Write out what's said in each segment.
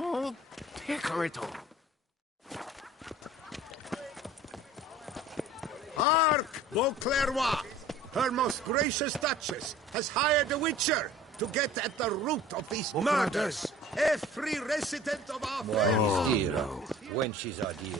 Oh, decorator. Hark, Beauclerc! Her most gracious Duchess has hired a witcher to get at the root of these murders. Every resident of our family. Hero, when she's our hero.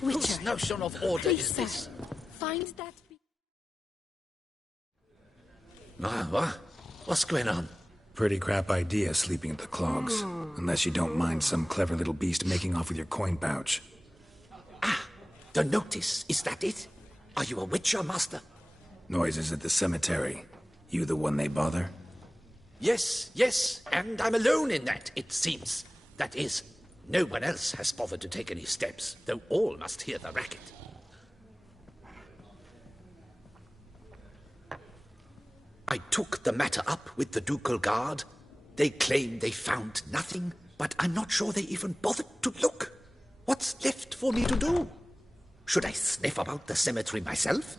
Whose notion of order is Lisa, this? find that... What? What's going on? Pretty crap idea sleeping at the clogs. Unless you don't mind some clever little beast making off with your coin pouch. The notice, is that it? Are you a witcher, master? Noises at the cemetery. You the one they bother? Yes, and I'm alone in that, it seems. That is, no one else has bothered to take any steps, though all must hear the racket. I took the matter up with the ducal guard. They claim they found nothing, but I'm not sure they even bothered to look. What's left for me to do? Should I sniff about the cemetery myself?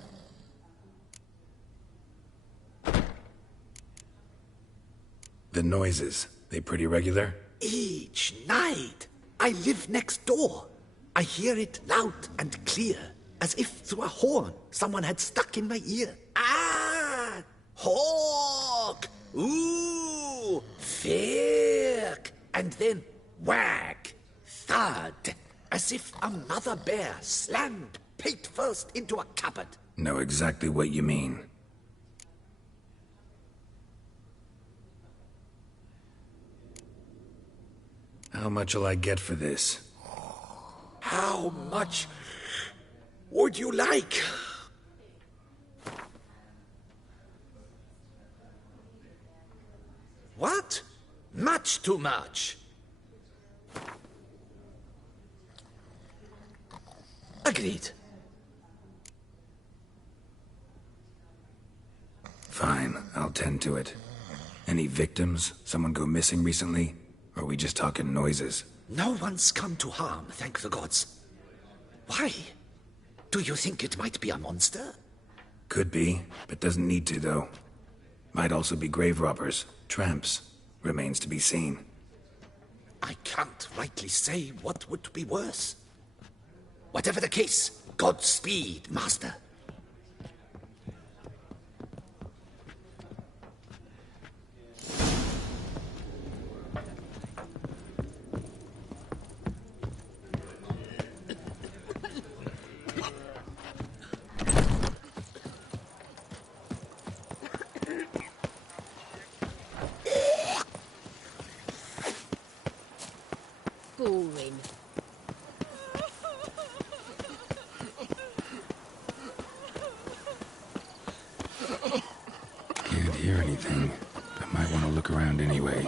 The noises, they pretty regular? Each night. I live next door. I hear it loud and clear, as if through a horn someone had stuck in my ear. Ah! Hawk! Ooh! Verk! And then whack! Thud! As if a mother bear slammed pate first into a cupboard. Know exactly what you mean. How much'll I get for this? How much would you like? What? Much too much. Agreed. Fine, I'll tend to it. Any victims? Someone go missing recently? Or are we just talking noises? No one's come to harm, thank the gods. Why? Do you think it might be a monster? Could be, but doesn't need to, though. Might also be grave robbers, tramps. Remains to be seen. I can't rightly say what would be worse. Whatever the case, Godspeed, master. Boring. Can't hear anything, but might want to look around anyway.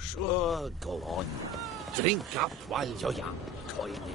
Sure, go on. Drink up while you're young, coin in hand.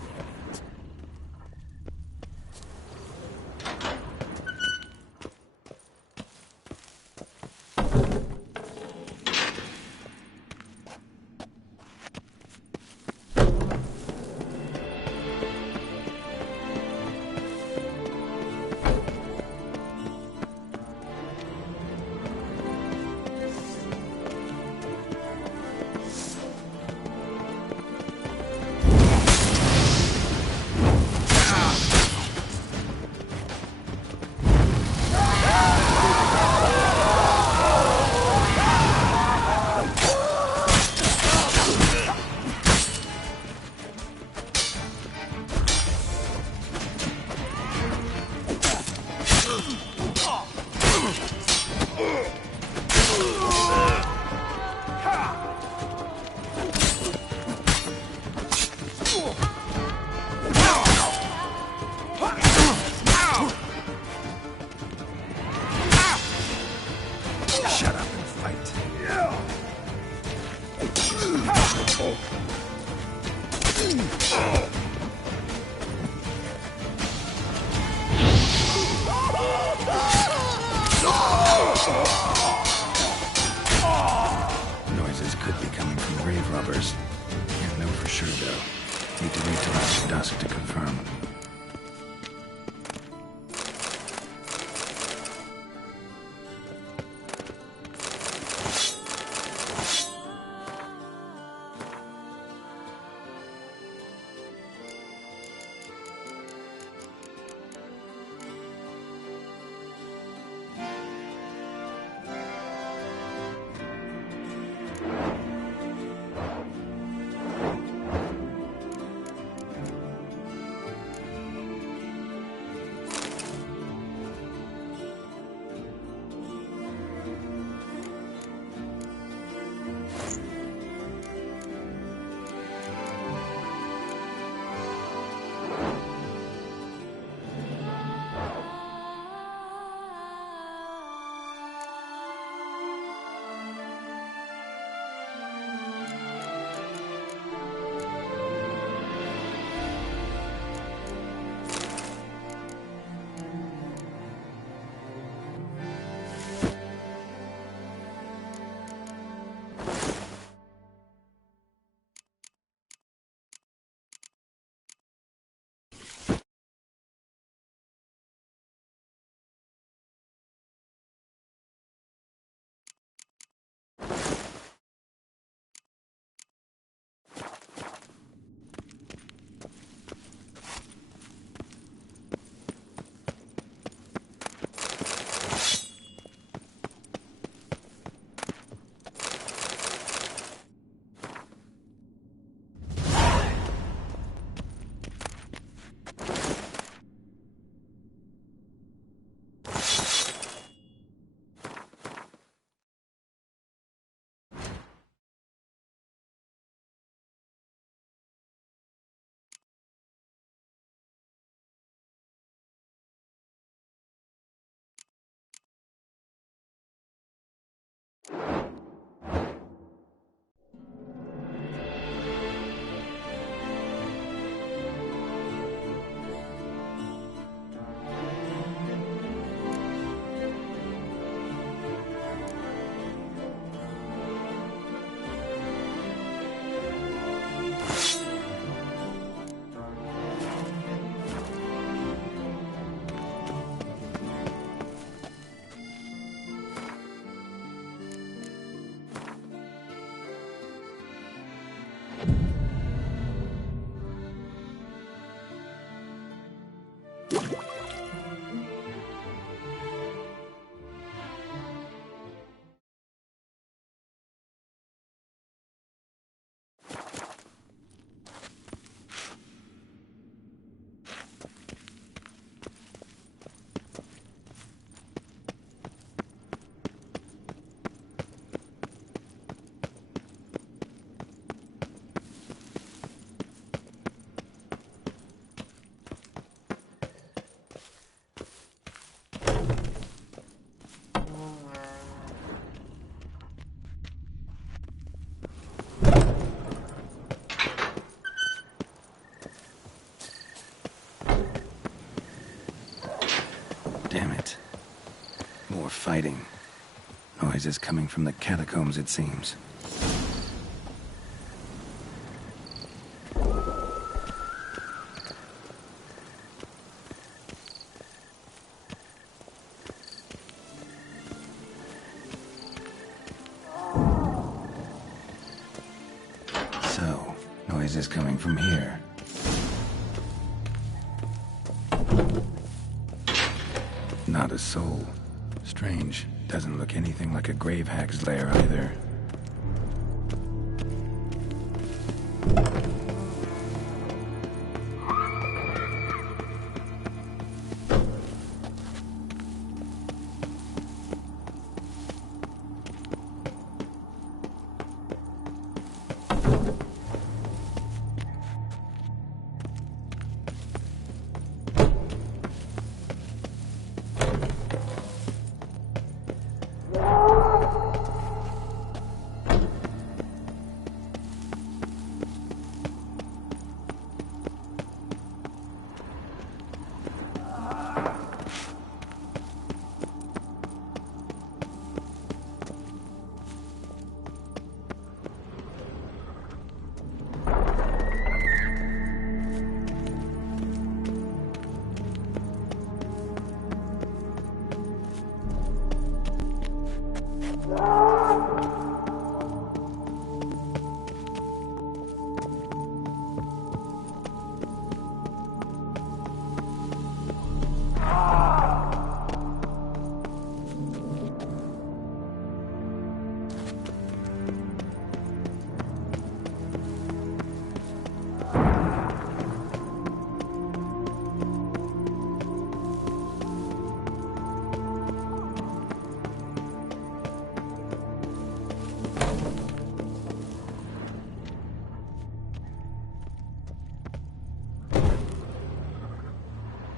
Noises could be coming from grave robbers. Can't know for sure, though. Need to wait till after dusk to confirm. Fighting. Noises coming from the catacombs, it seems. So, noises coming from here. Not a soul. Strange. Doesn't look anything like a grave hag's lair either.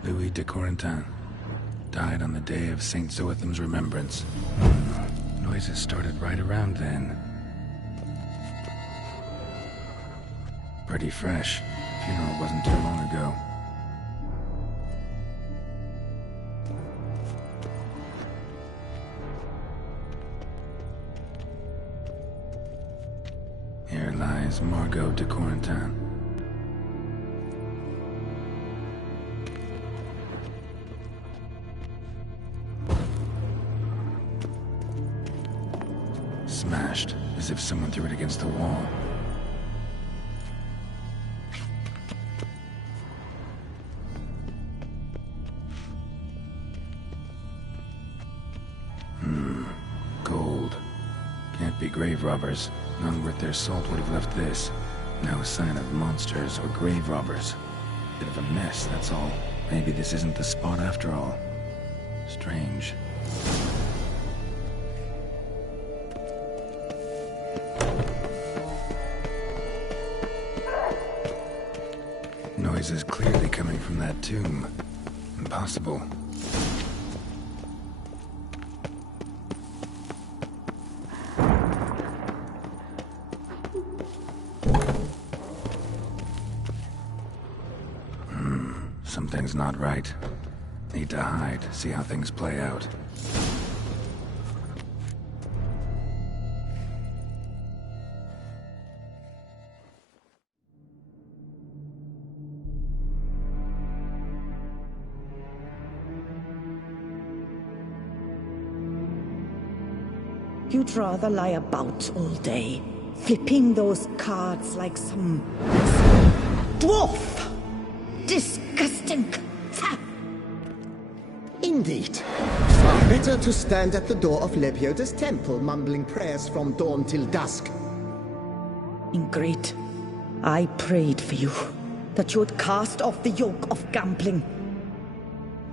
Louis de Corentin. Died on the day of Saint Zoetham's remembrance. Noises started right around then. Pretty fresh. Funeral wasn't too long ago. Here lies Margot de Corentin. Smashed, as if someone threw it against the wall. Gold. Can't be grave robbers. None worth their salt would have left this. No sign of monsters or grave robbers. Bit of a mess, that's all. Maybe this isn't the spot after all. Strange. Noise is clearly coming from that tomb. Impossible. Something's not right. Need to hide, see how things play out. You'd rather lie about all day, flipping those cards like some dwarf. Disgusting. Indeed. Far better to stand at the door of Lebioda's temple, mumbling prayers from dawn till dusk. Ingrid, I prayed for you, that you would cast off the yoke of gambling.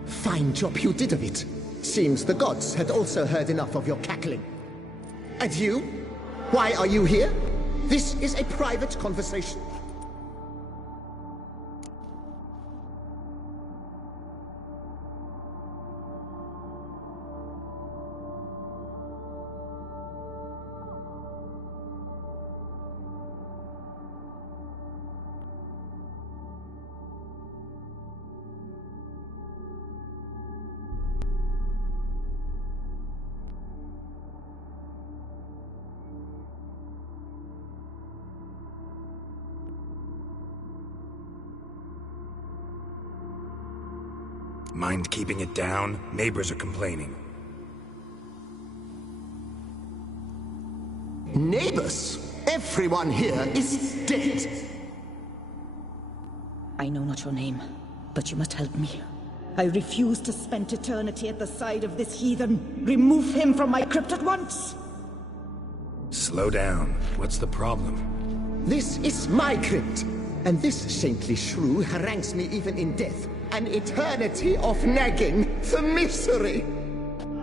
Fine job you did of it. Seems the gods had also heard enough of your cackling. And you? Why are you here? This is a private conversation. Mind keeping it down? Neighbors are complaining. Neighbors? Everyone here is dead. I know not your name, but you must help me. I refuse to spend eternity at the side of this heathen. Remove him from my crypt at once! Slow down. What's the problem? This is my crypt, and this saintly shrew harangues me even in death. An eternity of nagging, the misery!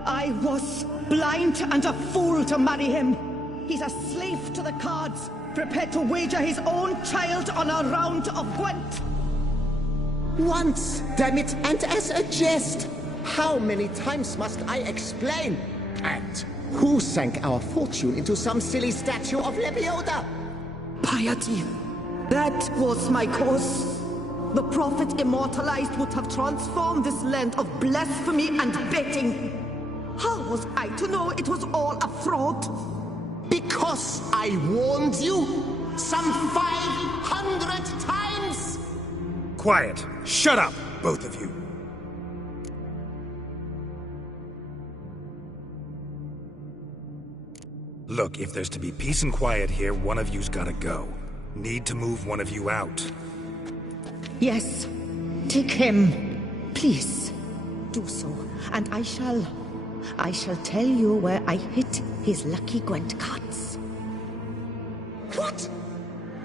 I was blind and a fool to marry him. He's a slave to the cards, prepared to wager his own child on a round of Gwent. Once, damn it, and as a jest! How many times must I explain? And who sank our fortune into some silly statue of Lebioda? Piety. That was my cause. The prophet immortalized would have transformed this land of blasphemy and betting. How was I to know it was all a fraud? Because I warned you some 500 times! Quiet! Shut up, both of you! Look, if there's to be peace and quiet here, one of you's gotta go. Need to move one of you out. Yes, take him. Please, do so, and I shall tell you where I hid his lucky Gwent cards. What?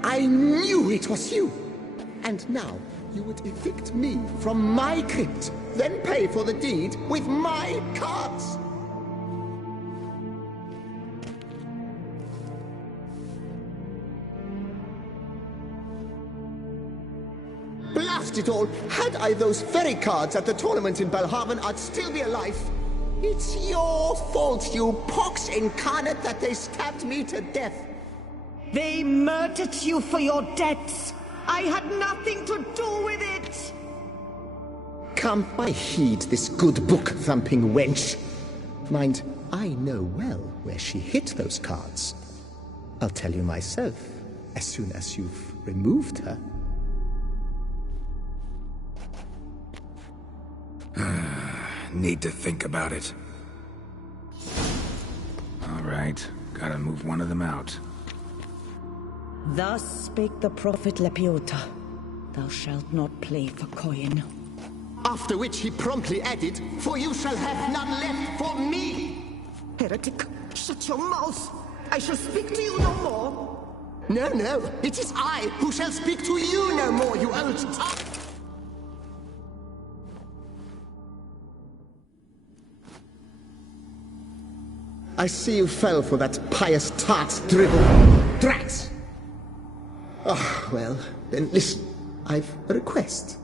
I knew it was you! And now, you would evict me from my crypt, then pay for the deed with my cards! Blast it all! Had I those fairy cards at the tournament in Belhaven, I'd still be alive. It's your fault, you pox incarnate, that they stabbed me to death. They murdered you for your debts. I had nothing to do with it. Come, I heed this good book-thumping wench. Mind, I know well where she hid those cards. I'll tell you myself, as soon as you've removed her. Need to think about it. All right, gotta move one of them out. Thus spake the prophet Lepiota. Thou shalt not play for coin. After which he promptly added, "For you shall have none left for me!" Heretic, shut your mouth. I shall speak to you no more. No, no, it is I who shall speak to you no more, you old tart. I see you fell for that pious tart's dribble. Drats! Oh, well, then listen. I've a request.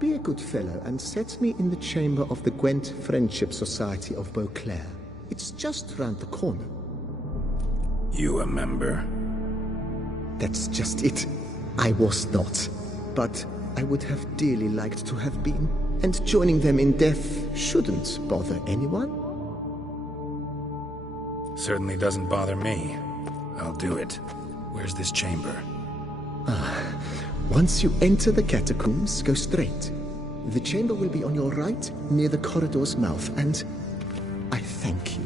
Be a good fellow and set me in the chamber of the Gwent Friendship Society of Beauclair. It's just round the corner. You a member? That's just it. I was not. But I would have dearly liked to have been. And joining them in death shouldn't bother anyone. Certainly doesn't bother me. I'll do it. Where's this chamber? Once you enter the catacombs, go straight. The chamber will be on your right, near the corridor's mouth, and I thank you.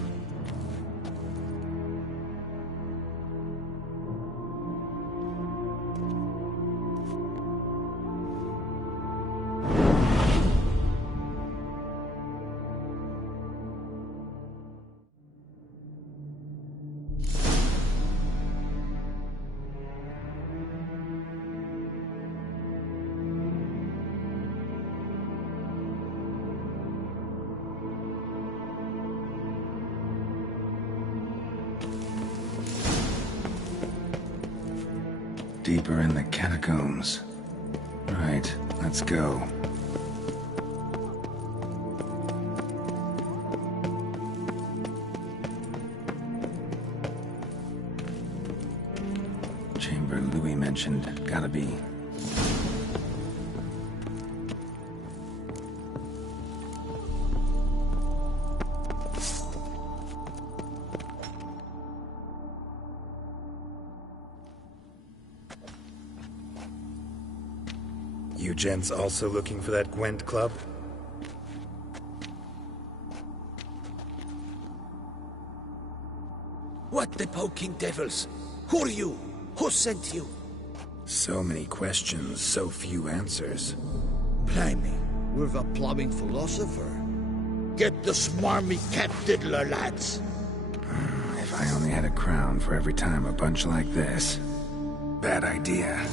Deeper in the catacombs. Right, let's go. Chamber Louis mentioned. Gotta be. You gents also looking for that Gwent club? What the poking devils? Who are you? Who sent you? So many questions, so few answers. Blimey, we're the plumbing philosopher. Get the smarmy cat diddler, lads. If I only had a crown for every time a bunch like this. Bad idea.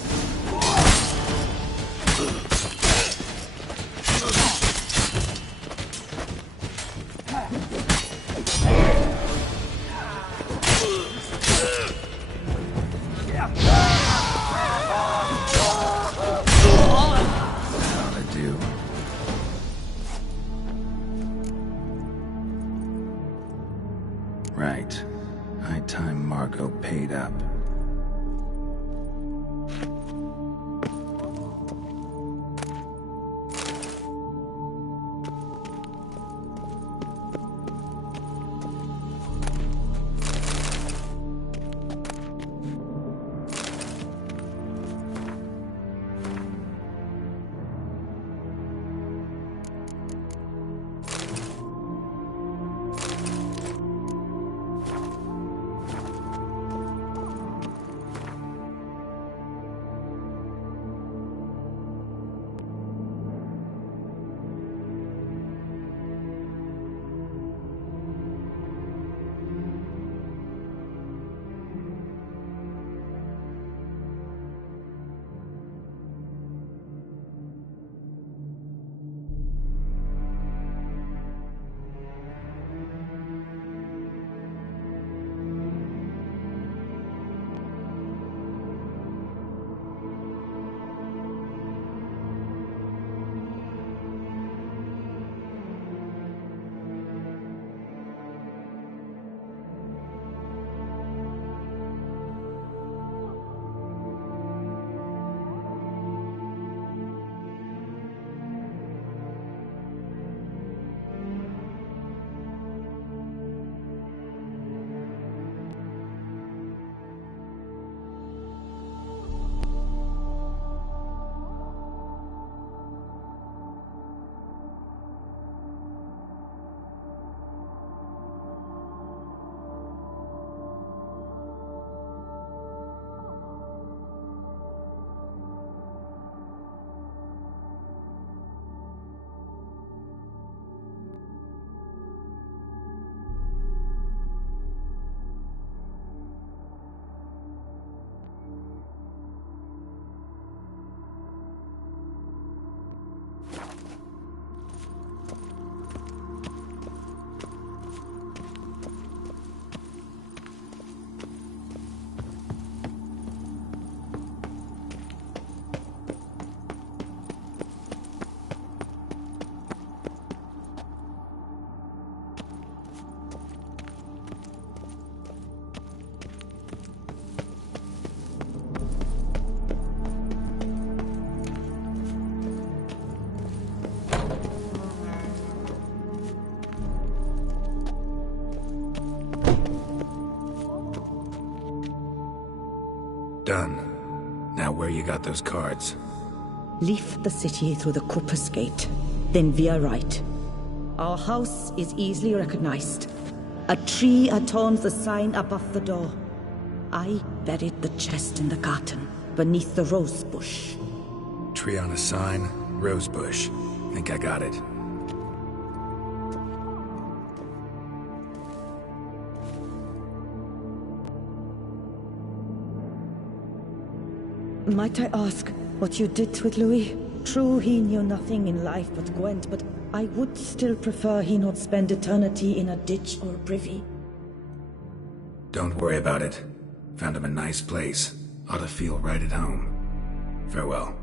Right. High time Margot paid up. Done. Now where you got those cards? Leave the city through the Cooper's Gate, then veer right. Our house is easily recognized. A tree adorns the sign above the door. I buried the chest in the garden, beneath the rose bush. Tree on a sign, rose bush. Think I got it. Might I ask what you did with Louis? True, he knew nothing in life but Gwent, but I would still prefer he not spend eternity in a ditch or privy. Don't worry about it. Found him a nice place. Ought to feel right at home. Farewell.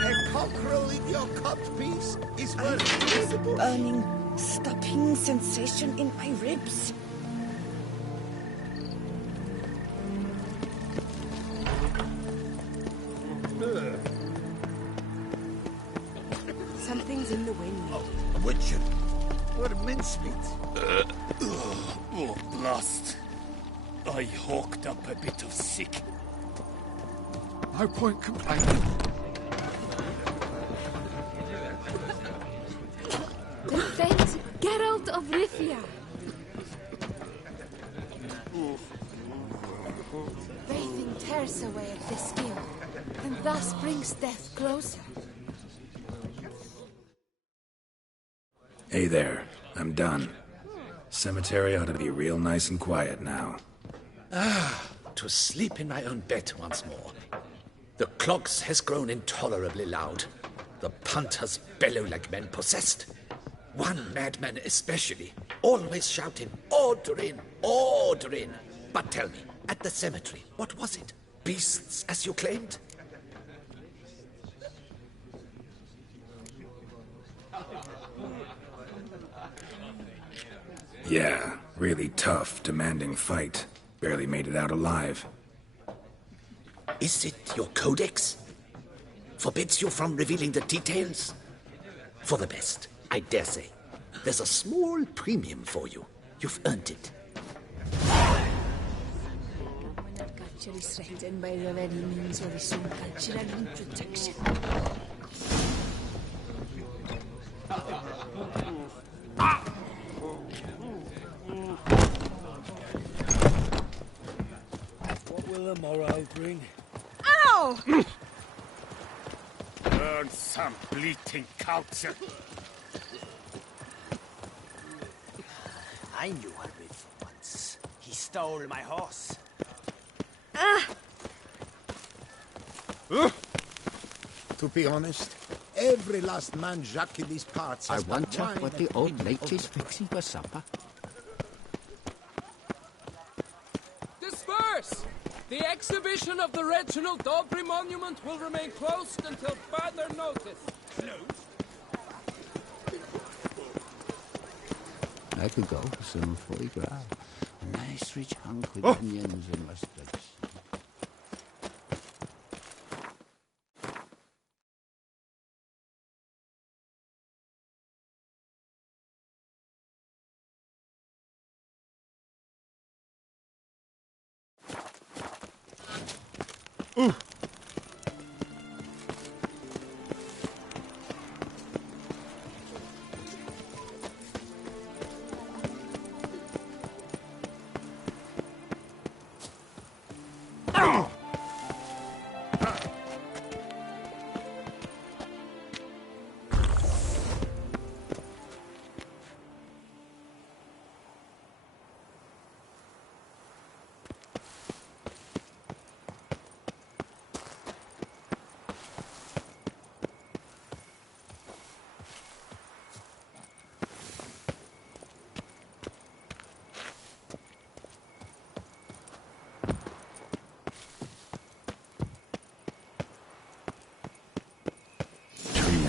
A cockerel in your codpiece is worth visible. Burning, stopping sensation in my ribs. Something's in the wind. A witcher. Or mincemeat. Oh, blast. I hawked up a bit of sick. No point complaining. The fate Geralt of Rivia. Bathing tears away at the skin, and thus brings death closer. Hey there. I'm done. Cemetery ought to be real nice and quiet now. To sleep in my own bed once more. The clogs has grown intolerably loud. The punters bellow like men possessed. One madman especially, always shouting, "Order in! Order in!" But tell me, at the cemetery, what was it? Beasts, as you claimed? Yeah, really tough, demanding fight. Barely made it out alive. Is it your codex? Forbids you from revealing the details? For the best, I dare say. There's a small premium for you. You've earned it. Culture is threatened by the very means of its own cultural reproduction. What will the morrow bring? Ow! Burn some bleating culture. I knew a Riv once. He stole my horse. To be honest, every last man Jacques in these parts I has wonder wine what the old lady's fixing for supper. Disperse! The exhibition of the Reginald Dobry monument will remain closed until further notice. I could go for some foie gras. A nice rich hunk with onions and mustard.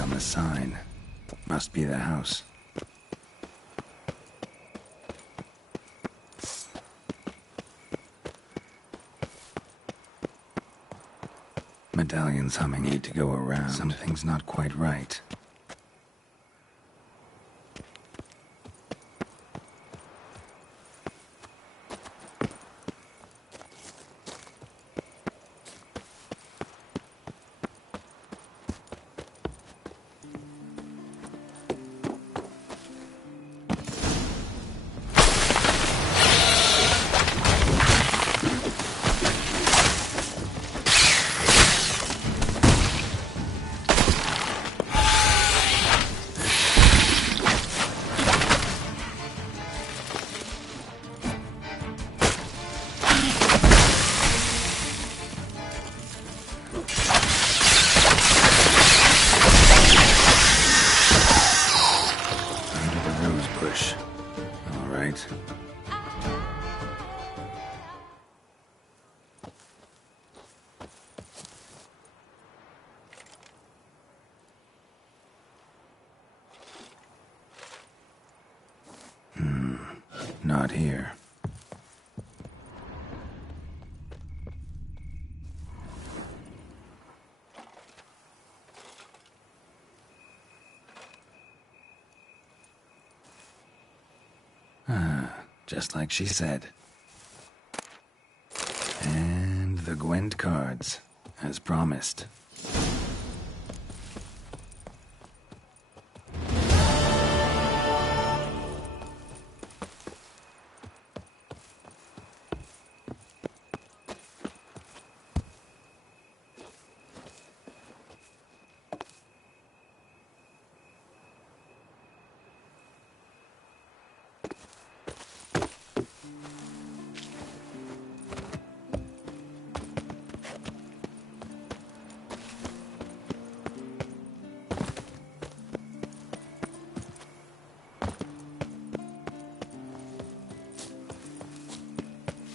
On the sign. Must be the house. Medallion's humming need to go around. Something's not quite right. Not here. Just like she said. And the Gwent cards, as promised.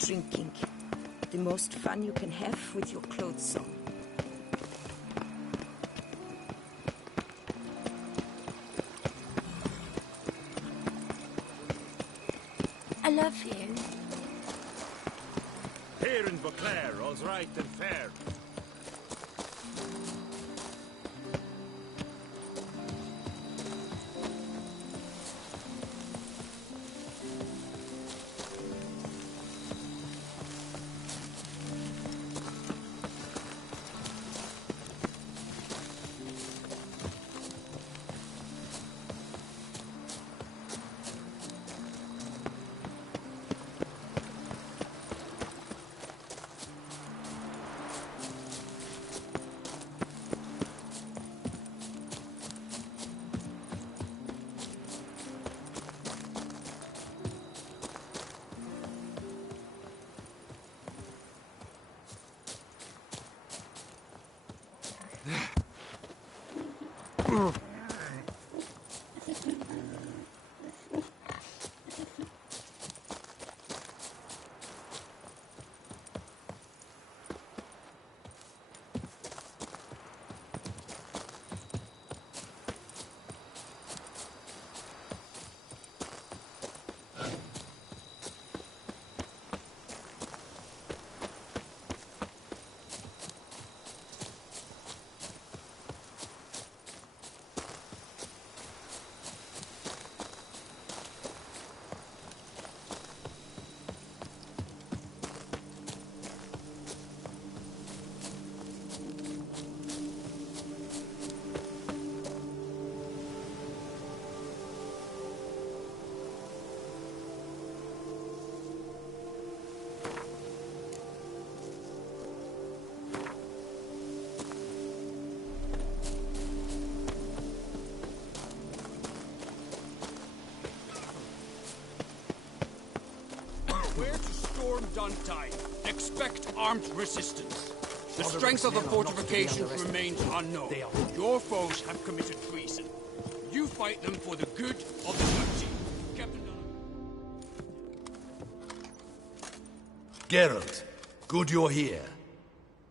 Drinking. The most fun you can have with your clothes on. I love you. Here in Beauclair, all's right and fair. Dun Tyne. Expect armed resistance. The strength of the fortifications remains unknown. Your foes have committed treason. You fight them for the good of the duchy. Captain Geralt, good you're here.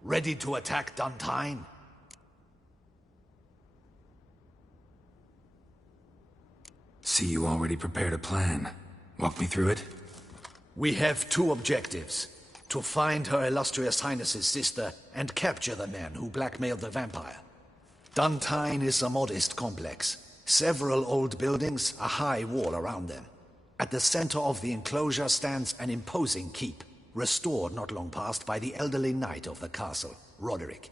Ready to attack Dun Tyne? See, you already prepared a plan. Walk me through it? We have two objectives. To find Her Illustrious Highness's sister and capture the man who blackmailed the vampire. Dun Tyne is a modest complex. Several old buildings, a high wall around them. At the center of the enclosure stands an imposing keep, restored not long past by the elderly knight of the castle, Roderick.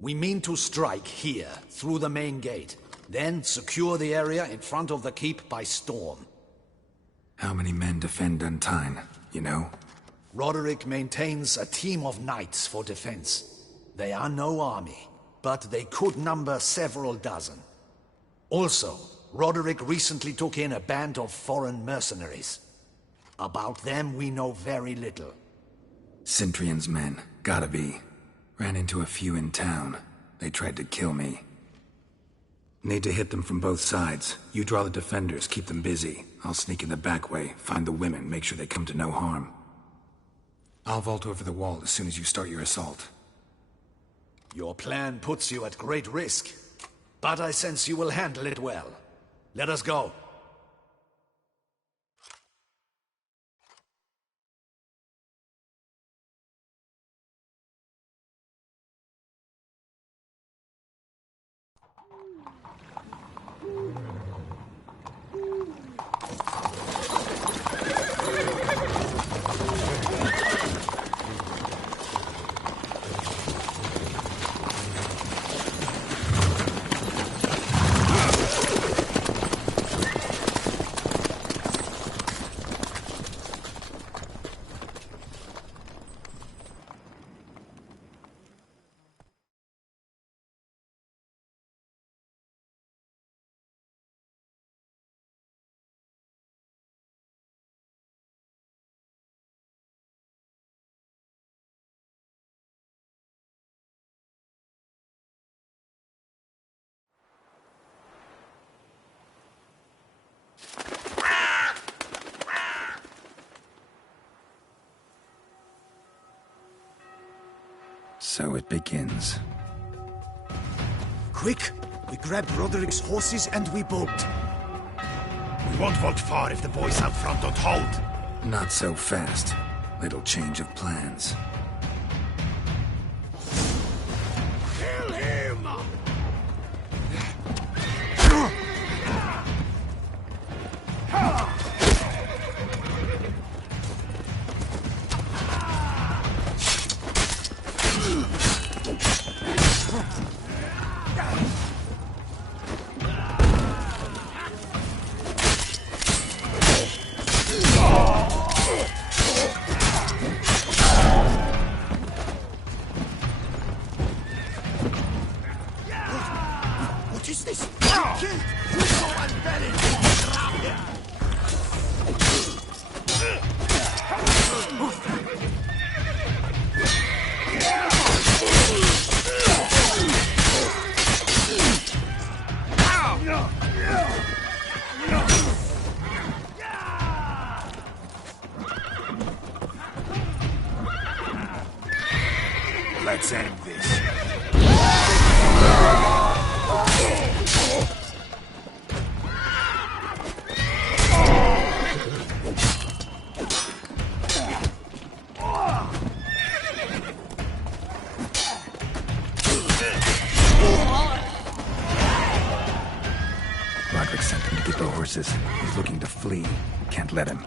We mean to strike here, through the main gate, then secure the area in front of the keep by storm. How many men defend Dun Tyne, you know? Roderick maintains a team of knights for defense. They are no army, but they could number several dozen. Also, Roderick recently took in a band of foreign mercenaries. About them we know very little. Cintrian's men, gotta be. Ran into a few in town. They tried to kill me. Need to hit them from both sides. You draw the defenders, keep them busy. I'll sneak in the back way, find the women, make sure they come to no harm. I'll vault over the wall as soon as you start your assault. Your plan puts you at great risk, but I sense you will handle it well. Let us go. So it begins. Quick! We grab Roderick's horses and we bolt. We won't vault far if the boys out front don't hold. Not so fast. Little change of plans. Kill him! What is this? Kill! Hugo and Bennett! Grab him! Let's end this. Roderick sent him to get the horses. He's looking to flee. Can't let him.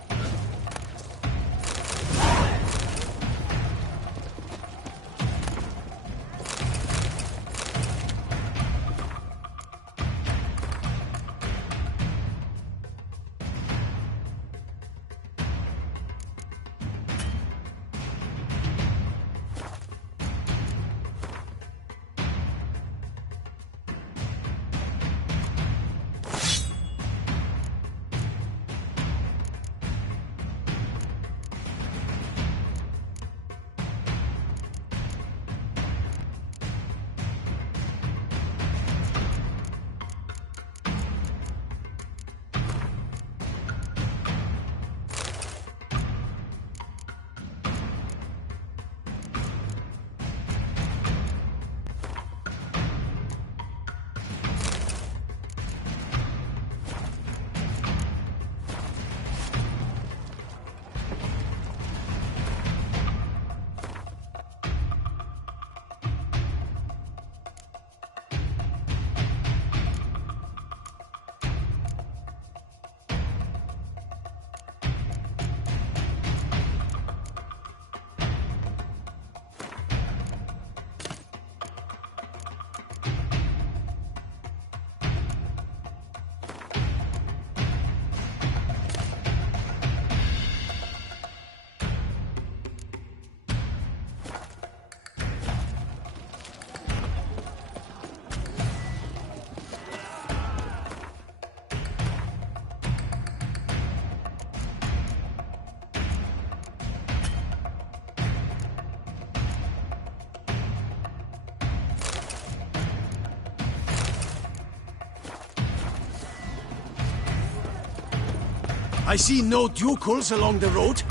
I see no ducals along the road.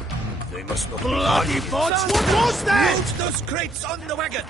They must not be Bloody bots! What was that? Load those crates on the wagon!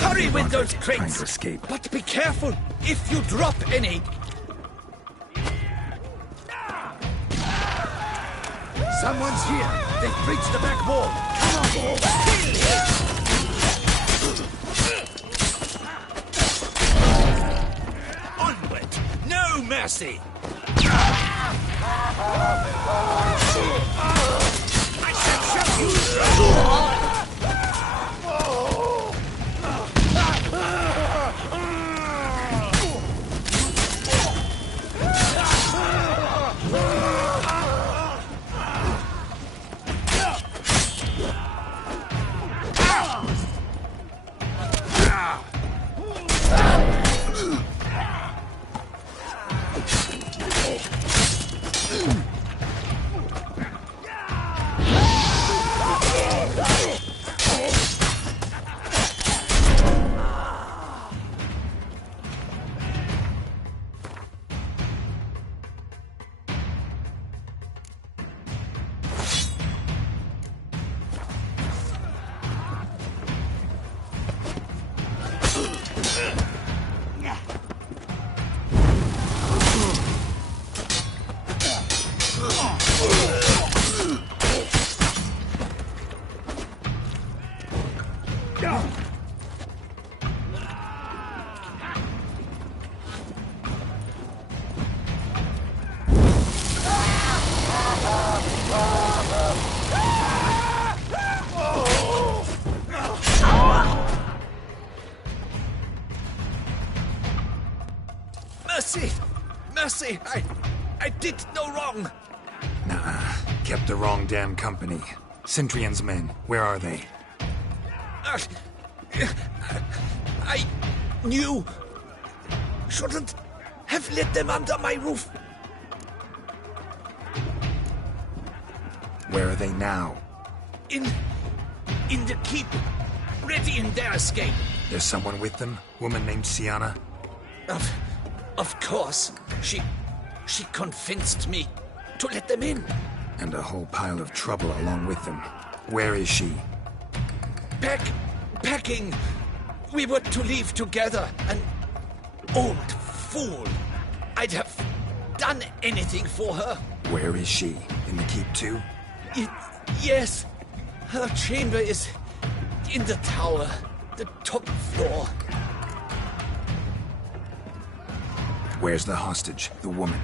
Hurry with those Trying crates! to escape. But be careful if you drop any! Someone's here! They've breached the back wall! Come on! Onward! No mercy! I said shut you! Mercy! Mercy! I did no wrong! Nah, kept the wrong damn company. Centrion's men, where are they? I knew... shouldn't have let them under my roof. Where are they now? In the keep, ready in their escape. There's someone with them? Woman named Sienna? Of course. She convinced me to let them in. And a whole pile of trouble along with them. Where is she? Packing. We were to leave together. An old fool. I'd have done anything for her. Where is she? In the keep too? Yes. Her chamber is in the tower. The top floor. Where's the hostage, the woman?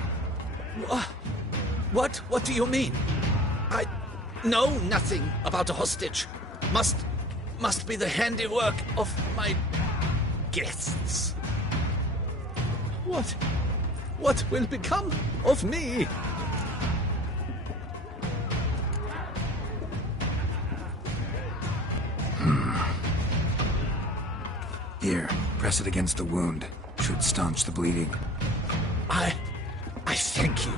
What? What do you mean? I know nothing about a hostage. Must be the handiwork of my guests. What will become of me? Here, press it against the wound. Should staunch the bleeding. I thank you.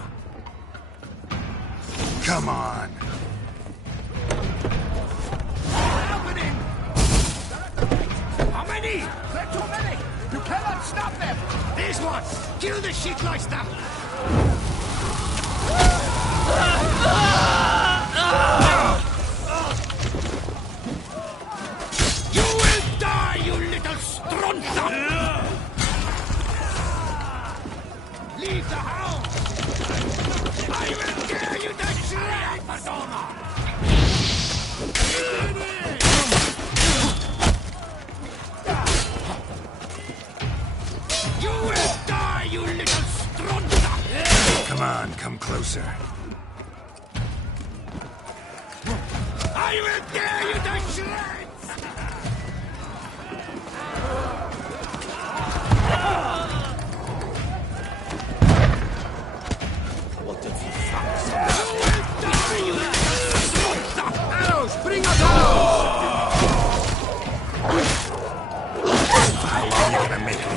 Come on. Happening! How many? There are too many! You cannot stop them! These ones! Kill the shitleister! You will die, you little strunter! Leave the house! I will tear you to shreds, Madonna! You closer. I will tear you to shreds! What the fuck? Arrows, bring us all! I'm gonna make him.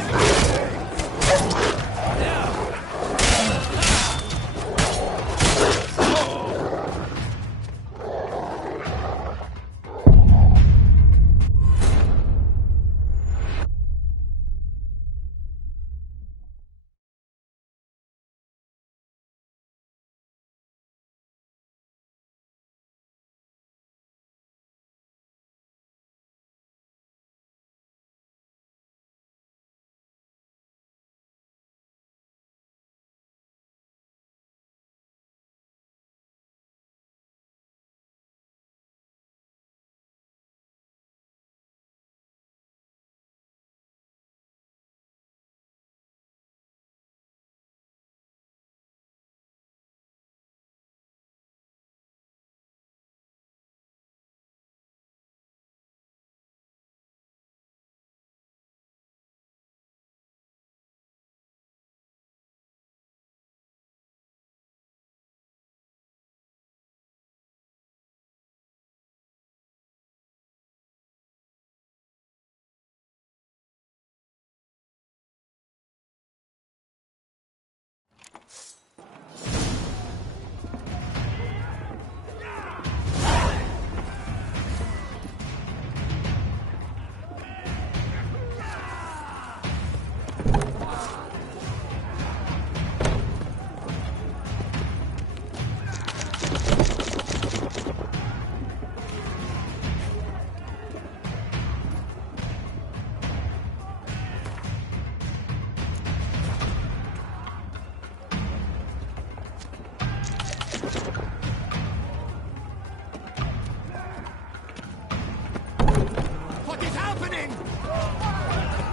What is happening?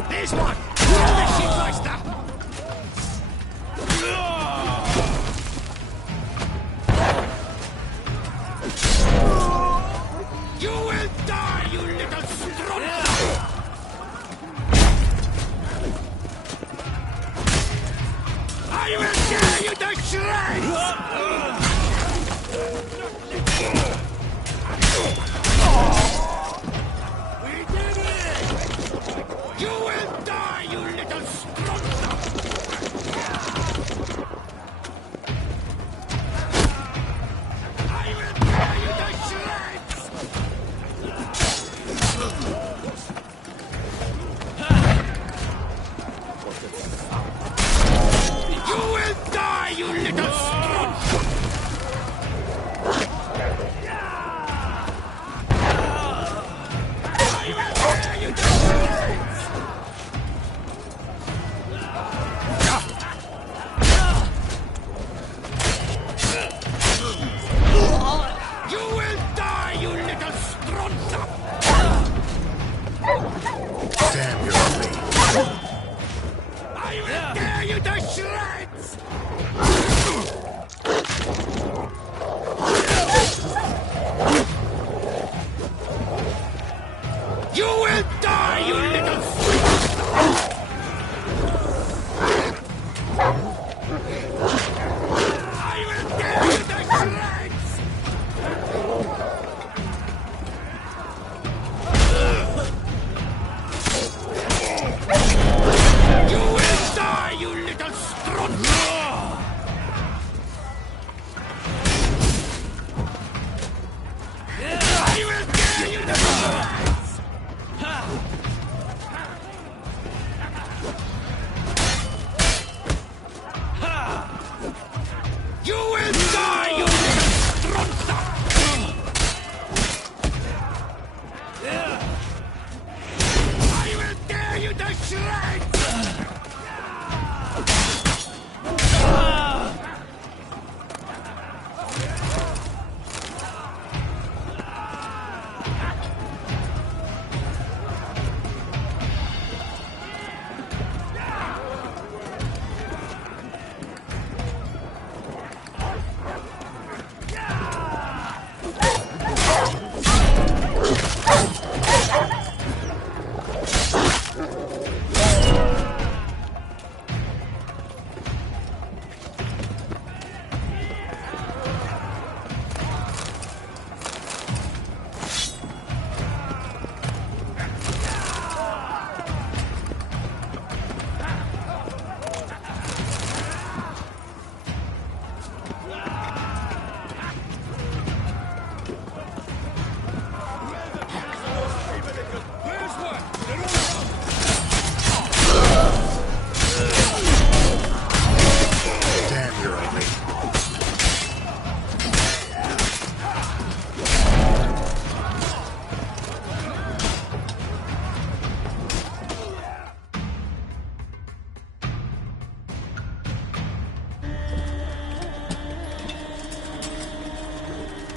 This one! The shipmeister! You will die, you little strumpet! I will tear you to shreds!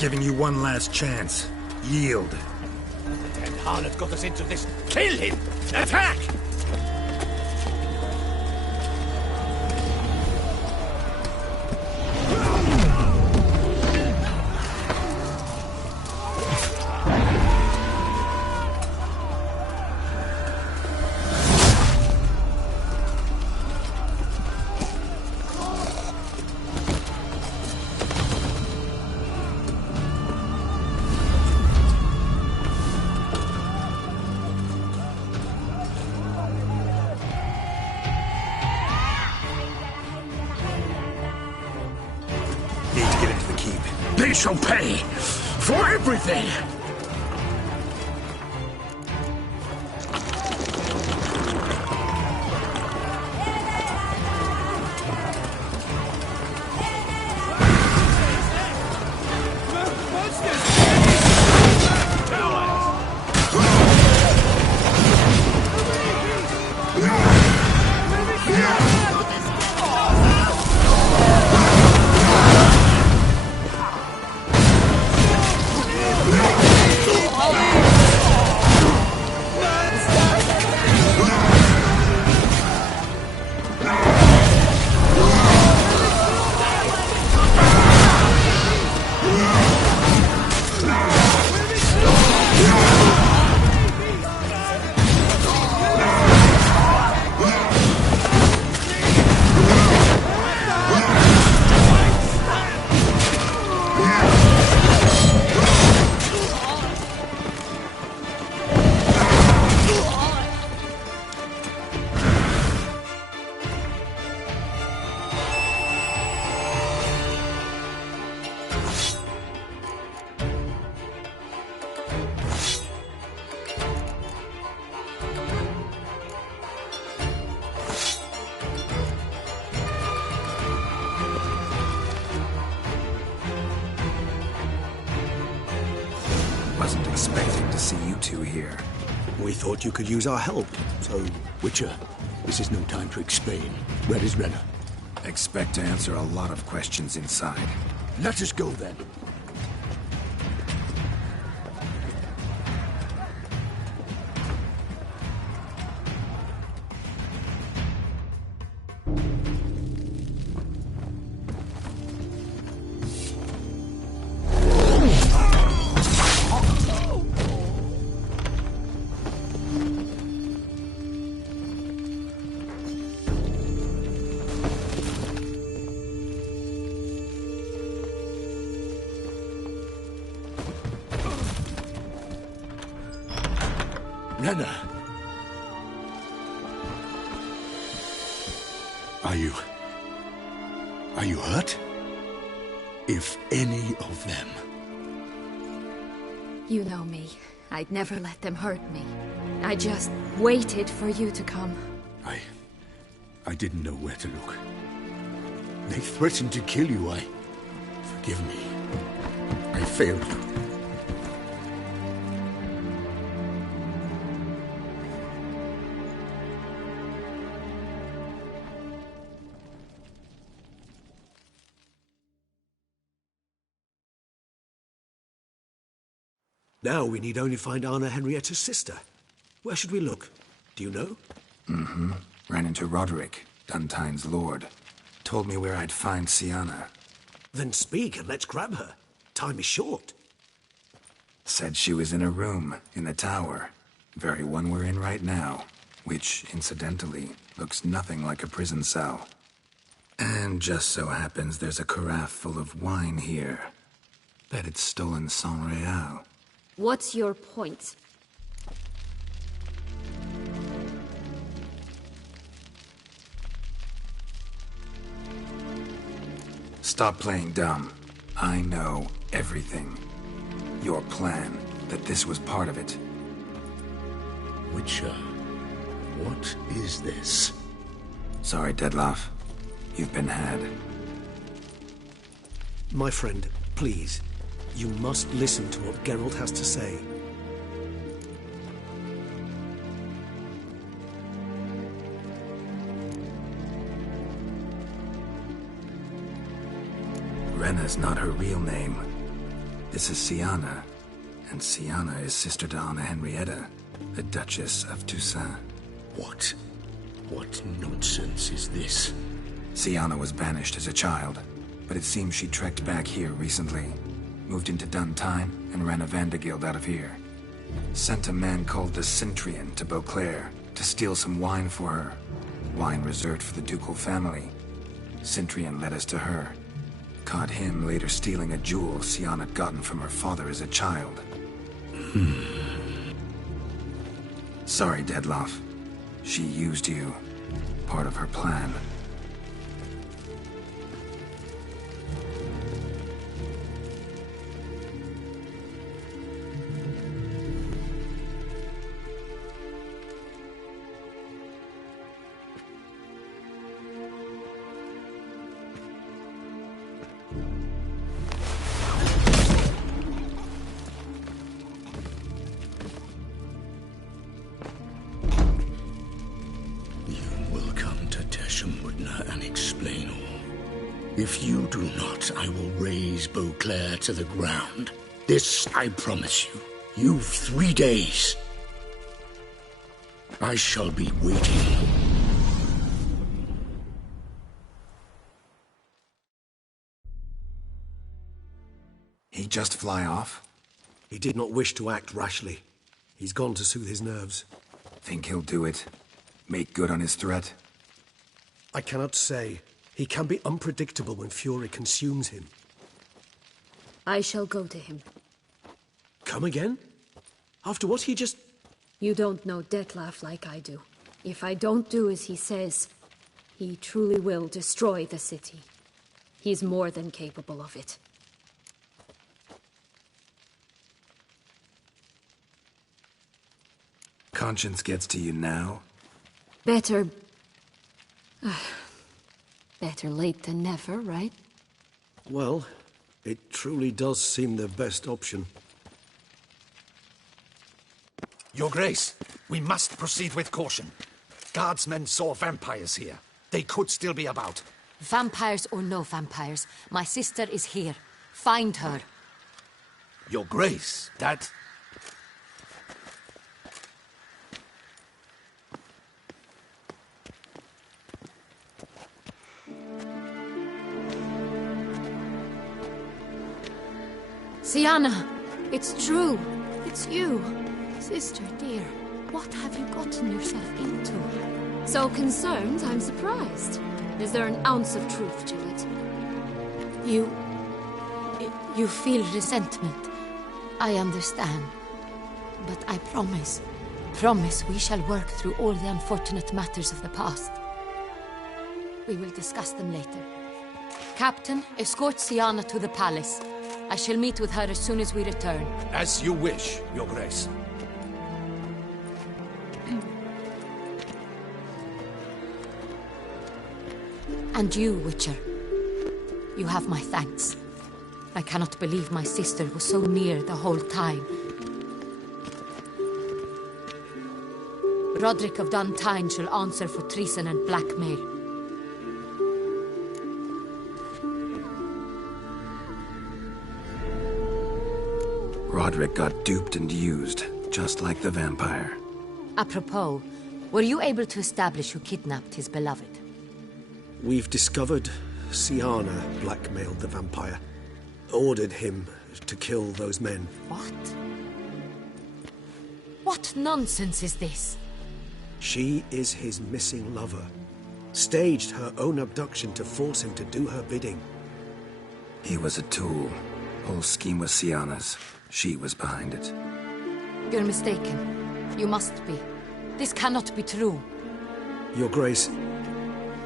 giving you one last chance. Yield. And Harlot got us into this. Kill him! Attack! They shall pay for everything! Wasn't expecting to see you two here. We thought you could use our help. So, Witcher, this is no time to explain. Where is Renner? Expect to answer a lot of questions inside. Let us go then. Renner! Are you hurt? If any of them. You know me. I'd never let them hurt me. I just waited for you to come. I didn't know where to look. They threatened to kill you. Forgive me. I failed you. Now we need only find Anna Henrietta's sister. Where should we look? Do you know? Mm-hmm. Ran into Roderick, Dun Tyne's lord. Told me where I'd find Sienna. Then speak and let's grab her. Time is short. Said she was in a room in the tower. Very one we're in right now. Which, incidentally, looks nothing like a prison cell. And just so happens there's a carafe full of wine here. Bet it's stolen San Real. What's your point? Stop playing dumb. I know everything. Your plan, that this was part of it. Witcher, what is this? Sorry, Dettlaff. You've been had. My friend, please. You must listen to what Geralt has to say. Renna's not her real name. This is Siana, and Siana is sister to Anna Henrietta, the Duchess of Toussaint. What nonsense is this? Siana was banished as a child, but it seems she trekked back here recently. Moved into Dun Tyne and ran a Vanderguild out of here. Sent a man called the Centurion to Beauclair to steal some wine for her. Wine reserved for the ducal family. Centurion led us to her. Caught him later stealing a jewel Siana had gotten from her father as a child. Sorry, Dedloff. She used you. Part of her plan. If you do not, I will raise Beauclair to the ground. This I promise you. You've 3 days. I shall be waiting. He just fly off? He did not wish to act rashly. He's gone to soothe his nerves. Think he'll do it? Make good on his threat? I cannot say. He can be unpredictable when fury consumes him. I shall go to him. Come again? After what he just... You don't know Detlef like I do. If I don't do as he says, he truly will destroy the city. He's more than capable of it. Conscience gets to you now? Better... better late than never, right? Well, it truly does seem the best option. Your Grace, we must proceed with caution. Guardsmen saw vampires here. They could still be about. Vampires or no vampires, my sister is here. Find her. Your Grace, that... Siana, it's true. It's you. Sister, dear, what have you gotten yourself into? So concerned, I'm surprised. Is there an ounce of truth to it? You feel resentment. I understand. But I promise we shall work through all the unfortunate matters of the past. We will discuss them later. Captain, escort Siana to the palace. I shall meet with her as soon as we return. As you wish, Your Grace. And you, Witcher. You have my thanks. I cannot believe my sister was so near the whole time. Roderick of Dun Tyne shall answer for treason and blackmail. Roderick got duped and used, just like the vampire. Apropos, were you able to establish who kidnapped his beloved? We've discovered Siana blackmailed the vampire. Ordered him to kill those men. What? What nonsense is this? She is his missing lover. Staged her own abduction to force him to do her bidding. He was a tool. Whole scheme was Siana's. She was behind it. You're mistaken. You must be. This cannot be true. Your Grace,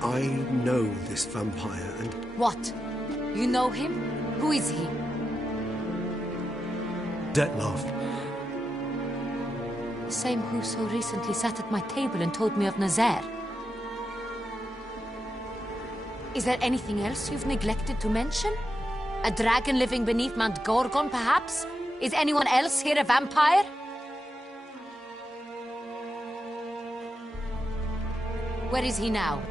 I know this vampire and... What? You know him? Who is he? Detlef. The same who so recently sat at my table and told me of Nazaire. Is there anything else you've neglected to mention? A dragon living beneath Mount Gorgon, perhaps? Is anyone else here a vampire? Where is he now?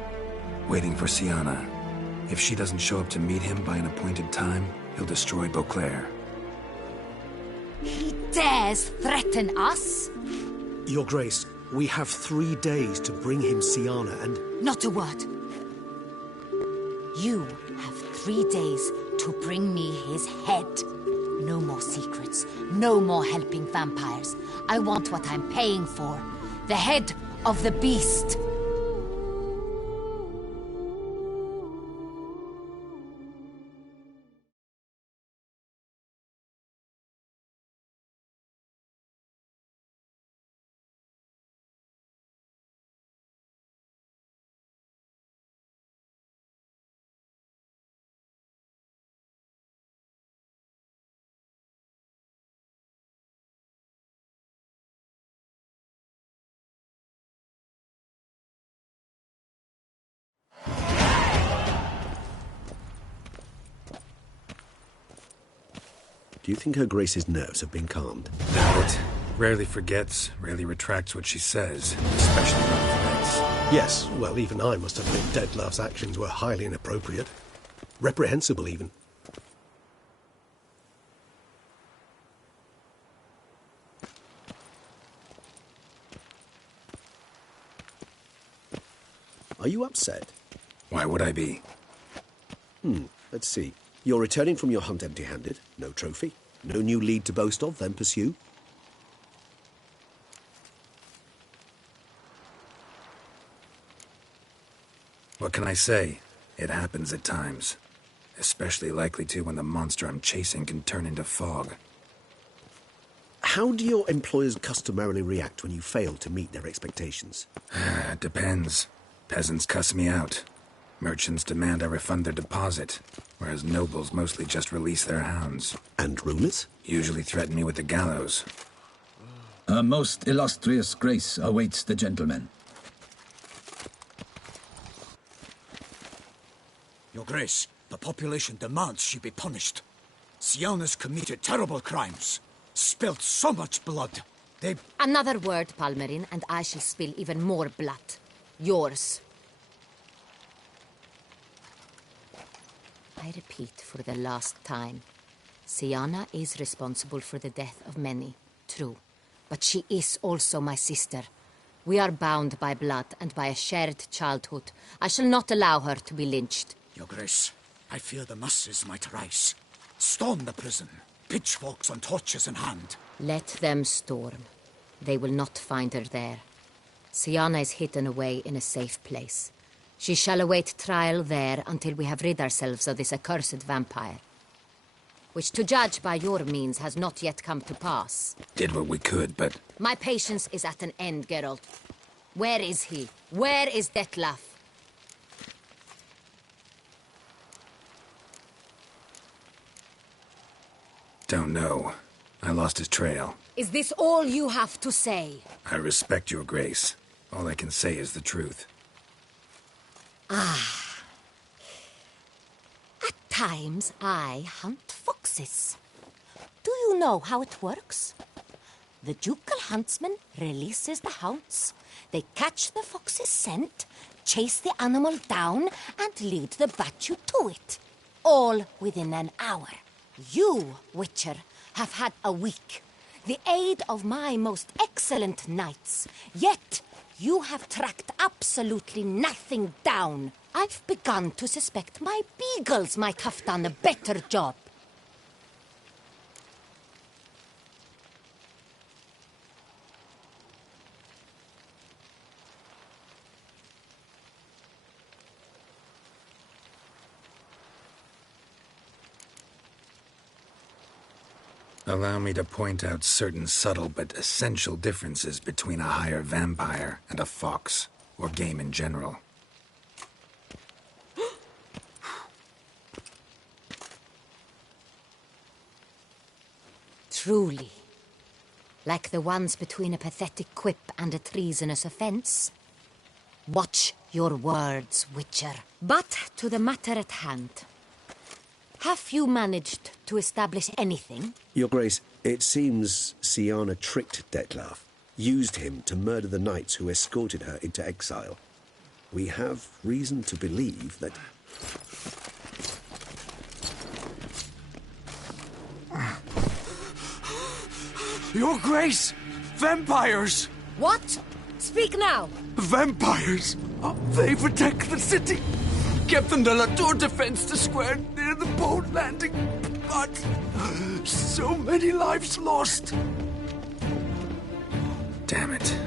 Waiting for Siana. If she doesn't show up to meet him by an appointed time, he'll destroy Beauclair. He dares threaten us? Your Grace, we have 3 days to bring him Siana and... Not a word. You have 3 days to bring me his head. No more secrets. No more helping vampires. I want what I'm paying for. The head of the beast. Do you think Her Grace's nerves have been calmed? Doubt it. Rarely forgets, rarely retracts what she says, especially around events. Yes, well, even I must admit Detlav's actions were highly inappropriate. Reprehensible, even. Are you upset? Why would I be? Let's see. You're returning from your hunt empty-handed. No trophy. No new lead to boast of, then pursue. What can I say? It happens at times. Especially likely to when the monster I'm chasing can turn into fog. How do your employers customarily react when you fail to meet their expectations? Depends. Peasants cuss me out. Merchants demand I refund their deposit, whereas nobles mostly just release their hounds. And rulers? Usually threaten me with the gallows. A most illustrious grace awaits the gentleman. Your Grace, the population demands she be punished. Siana's committed terrible crimes. Spilt so much blood. They... Another word, Palmerin, and I shall spill even more blood. Yours. I repeat for the last time. Siana is responsible for the death of many, true. But she is also my sister. We are bound by blood and by a shared childhood. I shall not allow her to be lynched. Your Grace, I fear the masses might rise. Storm the prison, pitchforks and torches in hand. Let them storm. They will not find her there. Siana is hidden away in a safe place. She shall await trial there until we have rid ourselves of this accursed vampire. Which, to judge by your means, has not yet come to pass. Did what we could, but... My patience is at an end, Geralt. Where is he? Where is Detlav? Don't know. I lost his trail. Is this all you have to say? I respect your grace. All I can say is the truth. Ah. At times, I hunt foxes. Do you know how it works? The ducal huntsman releases the hounds. They catch the fox's scent, chase the animal down, and lead the battue to it. All within an hour. You, Witcher, have had a week. The aid of my most excellent knights. Yet, you have tracked absolutely nothing down. I've begun to suspect my beagles might have done a better job. Allow me to point out certain subtle but essential differences between a higher vampire and a fox, or game in general. Truly. Like the ones between a pathetic quip and a treasonous offense. Watch your words, Witcher. But to the matter at hand. Have you managed to establish anything? Your Grace, it seems Siana tricked Detlav, used him to murder the knights who escorted her into exile. We have reason to believe that... Your Grace! Vampires! What? Speak now! Vampires! They protect the city! Captain de la Tour defends the square near the boat landing, but so many lives lost. Damn it.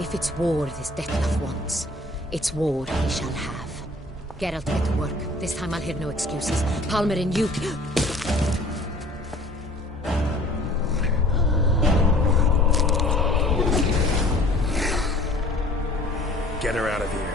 If it's war this Detlef wants, it's war he shall have. Geralt, get to work. This time I'll hear no excuses. Palmer and you... Get her out of here.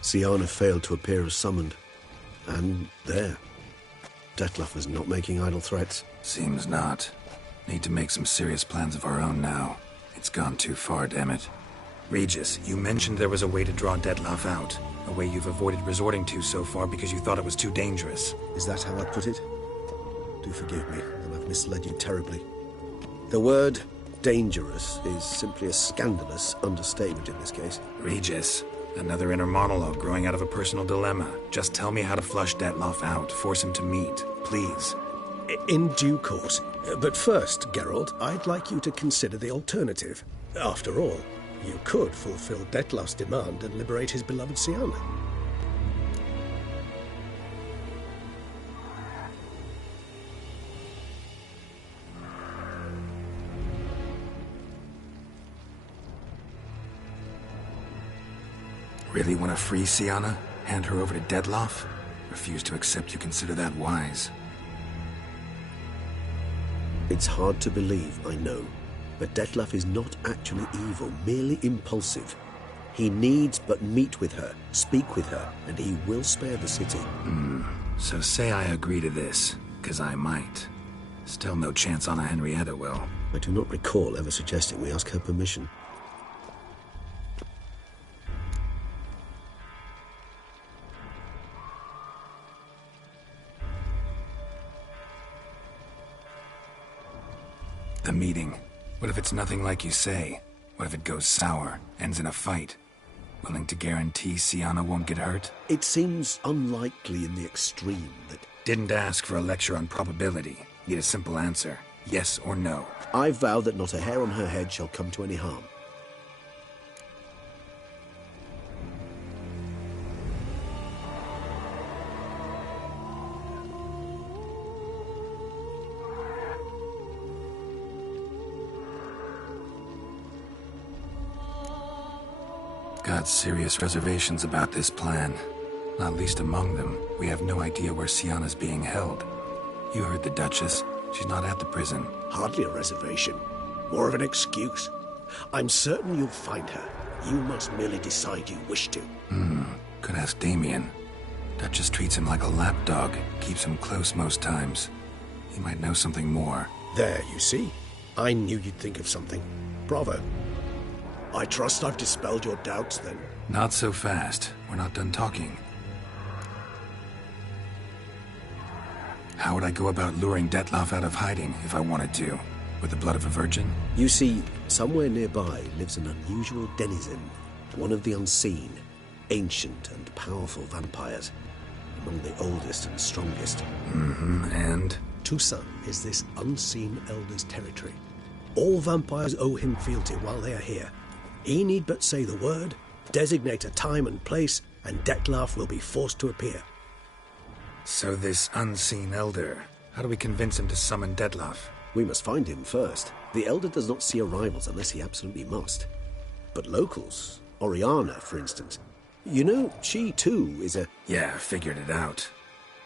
Siana failed to appear as summoned. And there. Detlef is not making idle threats. Seems not. Need to make some serious plans of our own now. It's gone too far, damn it. Regis, you mentioned there was a way to draw Detlef out. A way you've avoided resorting to so far because you thought it was too dangerous. Is that how I put it? Do forgive me, and I've misled you terribly. The word dangerous is simply a scandalous understatement in this case. Regis, another inner monologue growing out of a personal dilemma. Just tell me how to flush Detlef out. Force him to meet, please. In due course. But first, Geralt, I'd like you to consider the alternative. After all, you could fulfill Detlef's demand and liberate his beloved Siana. Really want to free Siana? Hand her over to Detlef? Refuse to accept you consider that wise. It's hard to believe, I know, but Detlef is not actually evil, merely impulsive. He needs but meet with her, speak with her, and he will spare the city. So say I agree to this, 'cause I might. Still no chance Anna Henrietta will. I do not recall ever suggesting we ask her permission. The meeting. What if it's nothing like you say? What if it goes sour, ends in a fight? Willing to guarantee Siana won't get hurt? It seems unlikely in the extreme that... Didn't ask for a lecture on probability. Need a simple answer. Yes or no. I vow that not a hair on her head shall come to any harm. Got serious reservations about this plan. Not least among them, we have no idea where Siana's being held. You heard the Duchess. She's not at the prison. Hardly a reservation. More of an excuse. I'm certain you'll find her. You must merely decide you wish to. Could ask Damien. Duchess treats him like a lapdog. Keeps him close most times. He might know something more. There, you see. I knew you'd think of something. Bravo. I trust I've dispelled your doubts, then. Not so fast. We're not done talking. How would I go about luring Detloff out of hiding if I wanted to? With the blood of a virgin? You see, somewhere nearby lives an unusual denizen, one of the unseen, ancient and powerful vampires, among the oldest and strongest. And? Toussaint is this unseen elder's territory. All vampires owe him fealty while they are here. He need but say the word, designate a time and place, and Detloff will be forced to appear. So this unseen elder, how do we convince him to summon Detloff? We must find him first. The elder does not see arrivals unless he absolutely must. But locals, Oriana, for instance, you know, she too is a... Yeah, figured it out.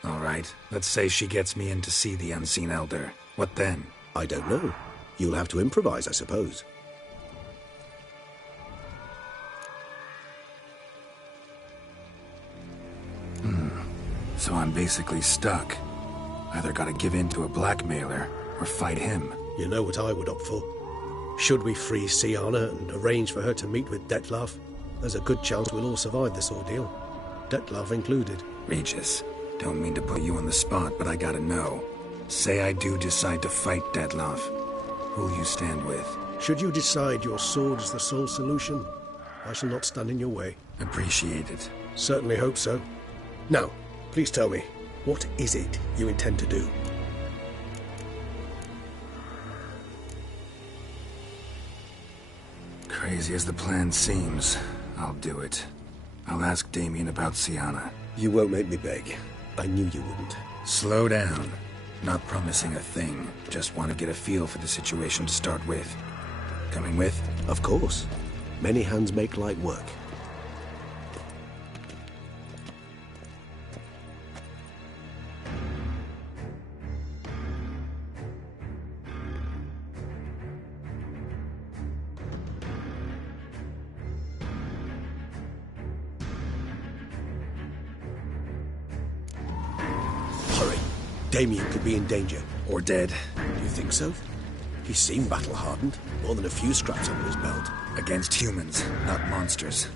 All right, let's say she gets me in to see the unseen elder. What then? I don't know. You'll have to improvise, I suppose. So I'm basically stuck. Either gotta give in to a blackmailer, or fight him. You know what I would opt for. Should we free Sienna and arrange for her to meet with Detloff, there's a good chance we'll all survive this ordeal. Detloff included. Regis, don't mean to put you on the spot, but I gotta know. Say I do decide to fight Detloff. Who'll you stand with? Should you decide your sword is the sole solution, I shall not stand in your way. Appreciate it. Certainly hope so. Now, please tell me, what is it you intend to do? Crazy as the plan seems, I'll do it. I'll ask Damien about Sienna. You won't make me beg. I knew you wouldn't. Slow down. Not promising a thing. Just want to get a feel for the situation to start with. Coming with? Of course. Many hands make light work. Damien could be in danger. Or dead. Do you think so? He seemed battle-hardened. More than a few scraps under his belt. Against humans, not monsters.